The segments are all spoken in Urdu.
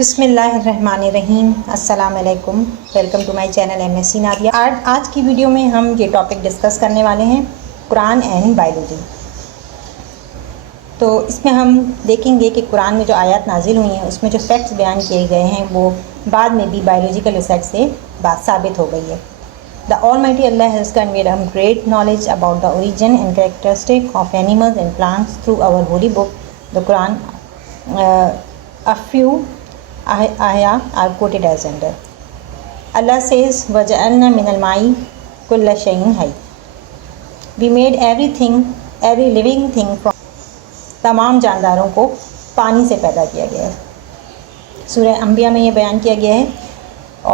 بسم اللہ الرحمن الرحیم، السلام علیکم، welcome to my channel MSc Nadia. آج کی ویڈیو میں ہم یہ ٹاپک ڈسکس کرنے والے ہیں قرآن اینڈ بایولوجی۔ تو اس میں ہم دیکھیں گے کہ قرآن میں جو آیات نازل ہوئی ہیں اس میں جو فیکٹس بیان کیے گئے ہیں وہ بعد میں بھی بایولوجیکل ریسرچ سے بات ثابت ہو گئی ہے۔ The Almighty Allah has conveyed him great knowledge about the origin and characteristic of animals and plants through our holy book, the Quran. A few ayah are quoted as under. Allah says, وَجَعَلْنَا مِنَ الْمَاءِ كُلَّ شَيْءٍ حَيٍّ. We made every living thing from. تمام جانداروں کو پانی سے پیدا کیا گیا ہے۔ سورہ انبیاء میں یہ بیان کیا گیا ہے،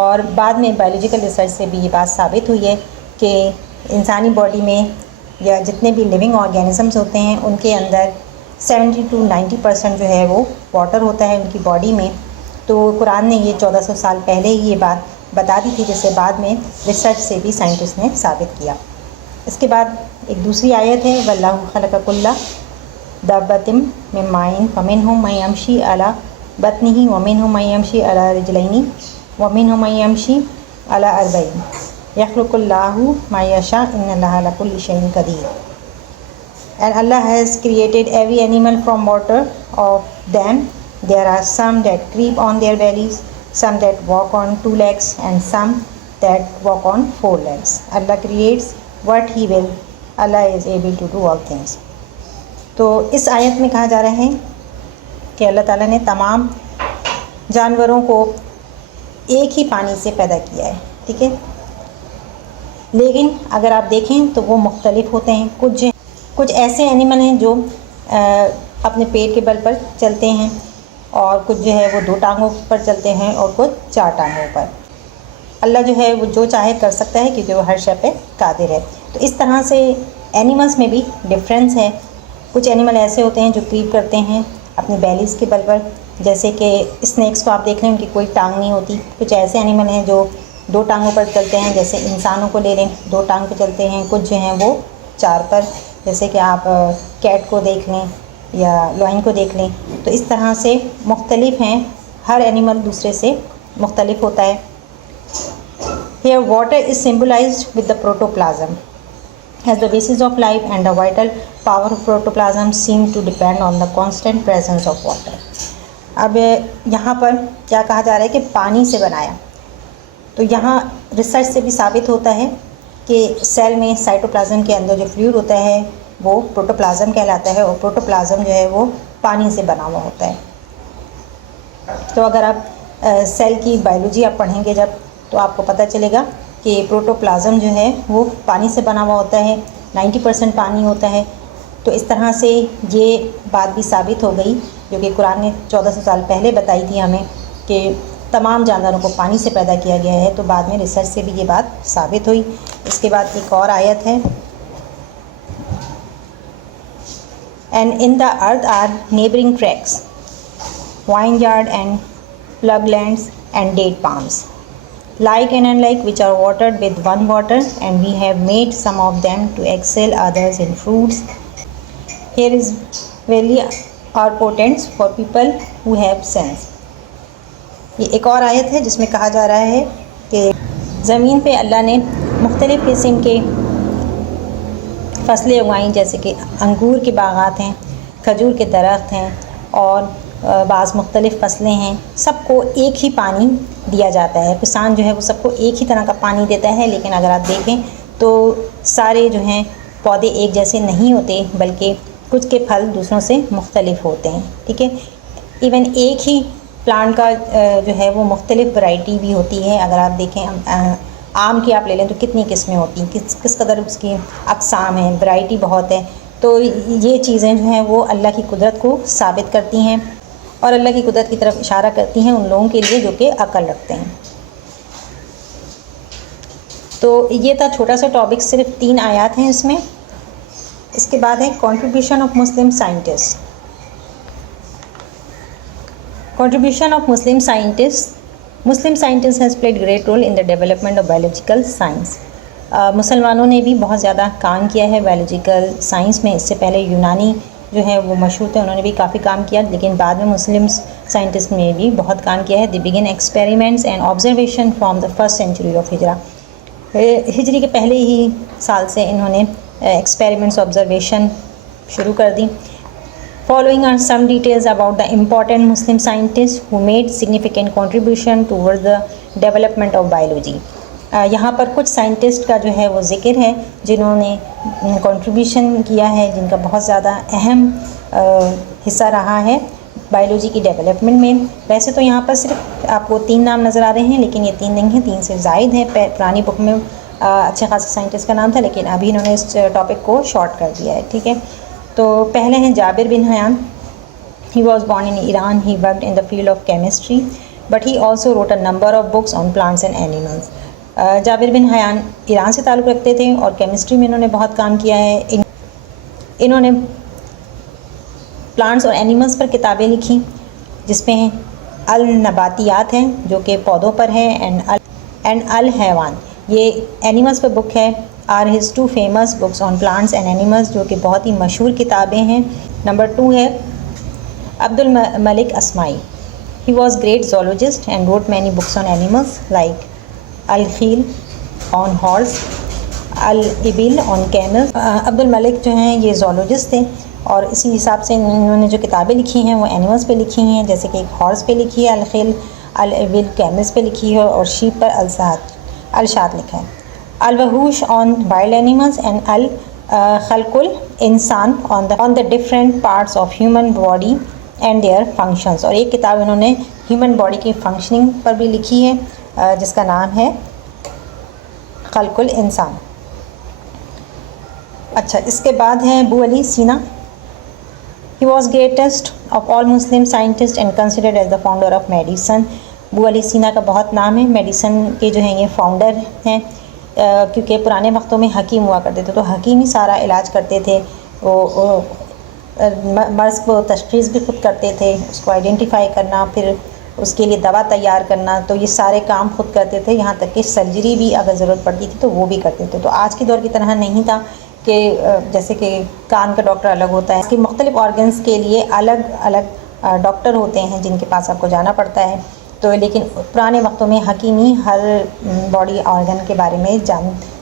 اور بعد میں بایولوجیکل ریسرچ سے بھی یہ بات ثابت ہوئی ہے کہ انسانی باڈی میں یا جتنے بھی لیونگ آرگینزمس ہوتے ہیں ان کے اندر 70 to 90% جو ہے وہ واٹر ہوتا ہے ان کی باڈی میں۔ تو قرآن نے یہ 1400 سال پہلے ہی یہ بات بتا دی تھی، جسے بعد میں ریسرچ سے بھی سائنٹسٹ نے ثابت کیا۔ اس کے بعد ایک دوسری آیت ہے، وَاللَّهُ خَلَقَ كُلَّ دَابَّةٍ مِّن مَّاءٍ فَمِنْهُم مَّن يَمْشِي عَلَىٰ بَطْنِهِ وَمِنْهُم مَّن يَمْشِي عَلَىٰ رِجْلَيْنِ وَمِنْهُم مَّن يَمْشِي عَلَىٰ أَرْبَعٍ يَخْلُقُ اللَّهُ مَا يَشَاءُ إِنَّ اللَّهَ عَلَىٰ كُلِّ شَيْءٍ قَدِيرٌ. And Allah has created every animal from water. Of them there are some that creep on their bellies, some that walk on 2 legs, and some that walk on 4 legs. Allah creates what He will. Allah is able to do all things. تو اس آیت میں کہا جا رہا ہے کہ اللہ تعالیٰ نے تمام جانوروں کو ایک ہی پانی سے پیدا کیا ہے، ٹھیک ہے، لیکن اگر آپ دیکھیں تو وہ مختلف ہوتے ہیں۔ کچھ ایسے اینیمل ہیں جو اپنے پیٹ کے بل پر چلتے ہیں، اور کچھ جو ہے وہ 2 ٹانگوں پر چلتے ہیں، اور کچھ 4 ٹانگوں پر۔ اللہ جو ہے وہ جو چاہے کر سکتا ہے کیونکہ وہ ہر شے پہ قادر ہے۔ تو اس طرح سے اینیملس میں بھی ڈفرینس ہے۔ کچھ اینیمل ایسے ہوتے ہیں جو کریپ کرتے ہیں اپنی بیلیز کے بل پر، جیسے کہ اسنیکس کو آپ دیکھ لیں ان کی کوئی ٹانگ نہیں ہوتی۔ کچھ ایسے اینیمل ہیں جو 2 ٹانگوں پر چلتے ہیں، جیسے انسانوں کو لے لیں 2 ٹانگ پہ چلتے ہیں، کچھ جو ہیں وہ 4 پر، جیسے کہ آپ کیٹ کو دیکھ لیں یا لائن کو دیکھ لیں۔ تو اس طرح سے مختلف ہیں، ہر اینیمل دوسرے سے مختلف ہوتا ہے۔ Here water is symbolized with the protoplasm as the basis of life, and the vital power of protoplasm seem to depend on the constant presence of water. اب یہاں پر کیا کہا جا رہا ہے کہ پانی سے بنایا، تو یہاں ریسرچ سے بھی ثابت ہوتا ہے کہ سیل میں سائٹوپلازم کے اندر جو فلوئڈ ہوتا ہے وہ پروٹوپلازم کہلاتا ہے، اور پروٹوپلازم جو ہے وہ پانی سے بنا ہوا ہوتا ہے۔ تو اگر آپ سیل کی بایولوجی آپ پڑھیں گے جب، تو آپ کو پتہ چلے گا کہ پروٹوپلازم جو ہے وہ پانی سے بنا ہوا ہوتا ہے، 90% پانی ہوتا ہے۔ تو اس طرح سے یہ بات بھی ثابت ہو گئی جو کہ قرآن نے 1400 سال پہلے بتائی تھی ہمیں کہ تمام جانوروں کو پانی سے پیدا کیا گیا ہے، تو بعد میں ریسرچ سے بھی یہ بات ثابت ہوئی۔ اس کے بعد ایک اور آیت ہے، And in the earth are neighboring tracts, vineyard and plug lands and date palms, like and unlike, which are watered with one water, and we have made some of them to excel others in fruits. Here is verily our portents for people who have sense. یہ ایک اور آیت ہے جس میں کہا جا رہا ہے کہ زمین پہ اللہ نے مختلف قسم کے فصلیں اگائیں، جیسے کہ انگور کے باغات ہیں، کھجور کے درخت ہیں، اور بعض مختلف فصلیں ہیں۔ سب کو ایک ہی پانی دیا جاتا ہے، کسان جو ہے وہ سب کو ایک ہی طرح کا پانی دیتا ہے، لیکن اگر آپ دیکھیں تو سارے جو ہیں پودے ایک جیسے نہیں ہوتے، بلکہ کچھ کے پھل دوسروں سے مختلف ہوتے ہیں، ٹھیک ہے۔ ایون ایک ہی پلانٹ کا جو ہے وہ مختلف ورائٹی بھی ہوتی ہے۔ اگر آپ دیکھیں آم کی آپ لے لیں تو کتنی قسمیں ہوتی ہیں، کس قدر اس کی اقسام ہیں، ورائٹی بہت ہے۔ تو یہ چیزیں جو ہیں وہ اللہ کی قدرت کو ثابت کرتی ہیں، اور اللہ کی قدرت کی طرف اشارہ کرتی ہیں ان لوگوں کے لیے جو کہ عقل رکھتے ہیں۔ تو یہ تھا چھوٹا سا ٹاپک، صرف 3 آیات ہیں اس میں۔ اس کے بعد ہے contribution of Muslim scientist. Contribution of Muslim scientists. Muslim scientists has played great role in the development of biological science. مسلمانوں نے بھی بہت زیادہ کام کیا ہے بایولوجیکل سائنس میں۔ اس سے پہلے یونانی جو ہے وہ مشہور تھے، انہوں نے بھی کافی کام کیا، لیکن بعد میں مسلمس سائنٹسٹ میں بھی بہت کام کیا ہے. They began experiments and observation from the first century of ہجرا. ہجری کے پہلے ہی سال سے انہوں نے ایکسپیریمنٹس آبزرویشن شروع کر دی. Following are some details about the important Muslim scientists who made significant contribution towards the development of biology. یہاں پر کچھ سائنٹسٹ کا جو ہے وہ ذکر ہے جنہوں نے کنٹریبیوشن کیا ہے، جن کا بہت زیادہ اہم حصہ رہا ہے بایولوجی کی ڈیولپمنٹ میں. ویسے تو یہاں پر صرف آپ کو 3 نام نظر آ رہے ہیں، لیکن یہ 3 نہیں ہیں، 3 سے زائد ہیں. پرانی بک میں اچھے خاصے سائنٹسٹ کا نام تھا، لیکن ابھی انہوں نے اس ٹاپک کو شارٹ کر دیا ہے. ٹھیک ہے، تو پہلے ہیں جابر بن حیان. He was born in Iran. He worked in the field of chemistry, but he also wrote a number of books on plants and animals. جابر بن حیان ایران سے تعلق رکھتے تھے اور کیمسٹری میں انہوں نے بہت کام کیا ہے. انہوں نے پلانٹس اور اینیملس پر کتابیں لکھی، جس میں النباتیات ہیں جو کہ پودوں پر ہے، اینڈ الحیوان یہ اینیملس پر بک ہے. Are his 2 famous books on plants and animals, جو کہ بہت ہی مشہور کتابیں ہیں. نمبر 2 ہے عبد الملک اسماعی. He was great zoologist and wrote many books on animals like الخیل آن ہارس، الابل آن کیمل. عبد الملک جو ہیں یہ زولوجسٹ تھے، اور اسی حساب سے انہوں نے جو کتابیں لکھی ہیں وہ اینیملس پہ لکھی ہیں، جیسے کہ ایک ہارس پہ لکھی ہے الخیل، الابل کیملس پہ لکھی ہے، اور شیپ پر الشات لکھا ہے. الوحوش آن وائلڈ اینیملس اینڈ الخلق الانسان on the different parts of human body and their functions. اور ایک کتاب انہوں نے ہیومن باڈی کی فنکشننگ پر بھی لکھی ہے، جس کا نام ہے خلق الانسان. اچھا، اس کے بعد ہیں ابو علی سینا. He was greatest of all Muslim scientist and considered as the founder of medicine. ابو علی سینا کا بہت نام ہے، میڈیسن کے جو ہیں یہ فاؤنڈر ہیں، کیونکہ پرانے وقتوں میں حکیم ہوا کرتے تھے، تو حکیم ہی سارا علاج کرتے تھے. وہ مرض کو تشخیص بھی خود کرتے تھے، اس کو آئیڈینٹیفائی کرنا، پھر اس کے لیے دوا تیار کرنا، تو یہ سارے کام خود کرتے تھے. یہاں تک کہ سرجری بھی اگر ضرورت پڑتی تھی تو وہ بھی کرتے تھے. تو آج کے دور کی طرح نہیں تھا کہ جیسے کہ کان کا ڈاکٹر الگ ہوتا ہے، اس کے مختلف آرگنس کے لیے الگ الگ ڈاکٹر ہوتے ہیں جن کے پاس آپ کو جانا پڑتا ہے. تو لیکن پرانے وقتوں میں حکیمی ہر باڈی آرگن کے بارے میں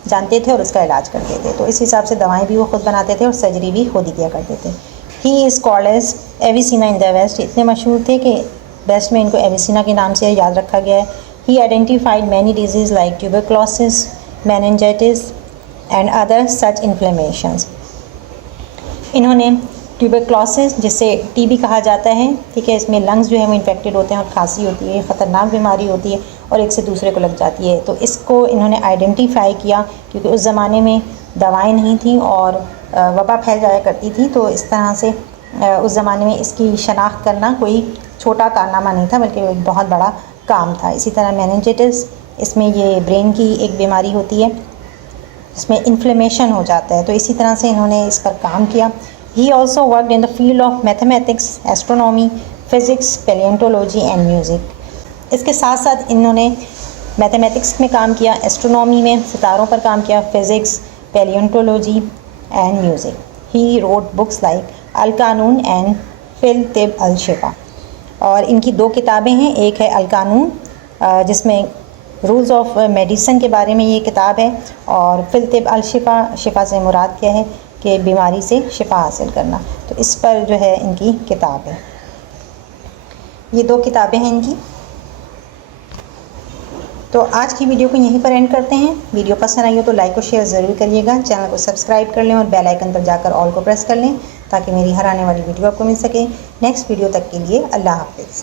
جانتے تھے اور اس کا علاج کرتے تھے. تو اس حساب سے دوائیں بھی وہ خود بناتے تھے اور سرجری بھی خود ہی کیا کرتے تھے. He is called as Avicenna in the west. اتنے مشہور تھے کہ ویسٹ میں ان کو ایویسینا کے نام سے یاد رکھا گیا ہے. He identified many disease like tuberculosis, meningitis and other such inflammations. انہوں نے ٹیوبرکلوسس، جس سے ٹی بی کہا جاتا ہے، ٹھیک ہے، اس میں لنگز جو ہیں وہ انفیکٹڈ ہوتے ہیں اور کھانسی ہوتی ہے، خطرناک بیماری ہوتی ہے اور ایک سے دوسرے کو لگ جاتی ہے. تو اس کو انہوں نے آئیڈینٹیفائی کیا، کیونکہ اس زمانے میں دوائیں نہیں تھیں اور وبا پھیل جایا کرتی تھی. تو اس طرح سے اس زمانے میں اس کی شناخت کرنا کوئی چھوٹا کارنامہ نہیں تھا، بلکہ ایک بہت بڑا کام تھا. اسی طرح میننجائٹس، اس میں یہ برین کی ایک بیماری ہوتی ہے جس میں انفلیمیشن ہو جاتا ہے. تو اسی طرح سے انہوں نے اس پر کام کیا. He also worked in the field of mathematics, astronomy, physics, paleontology and music. اس کے ساتھ ساتھ انہوں نے میتھمیٹکس میں کام کیا، ایسٹرونومی میں ستاروں پر کام کیا، physics, palaeontology and music. He wrote books like القانون اینڈ فی الطب الشفا. اور ان کی 2 کتابیں ہیں. ایک ہے القانون، جس میں رولز آف میڈیسن کے بارے میں یہ کتاب ہے، اور فی الطب الشفا، شفا سے مراد کیا ہے کہ بیماری سے شفا حاصل کرنا. تو اس پر جو ہے ان کی کتاب ہے. یہ 2 کتابیں ہیں ان کی. تو آج کی ویڈیو کو یہیں پر اینڈ کرتے ہیں. ویڈیو پسند آئی ہو تو لائک اور شیئر ضرور کریے گا. چینل کو سبسکرائب کر لیں اور بیل آئیکن پر جا کر آل کو پریس کر لیں تاکہ میری ہر آنے والی ویڈیو آپ کو مل سکے. نیکسٹ ویڈیو تک کے لیے اللہ حافظ.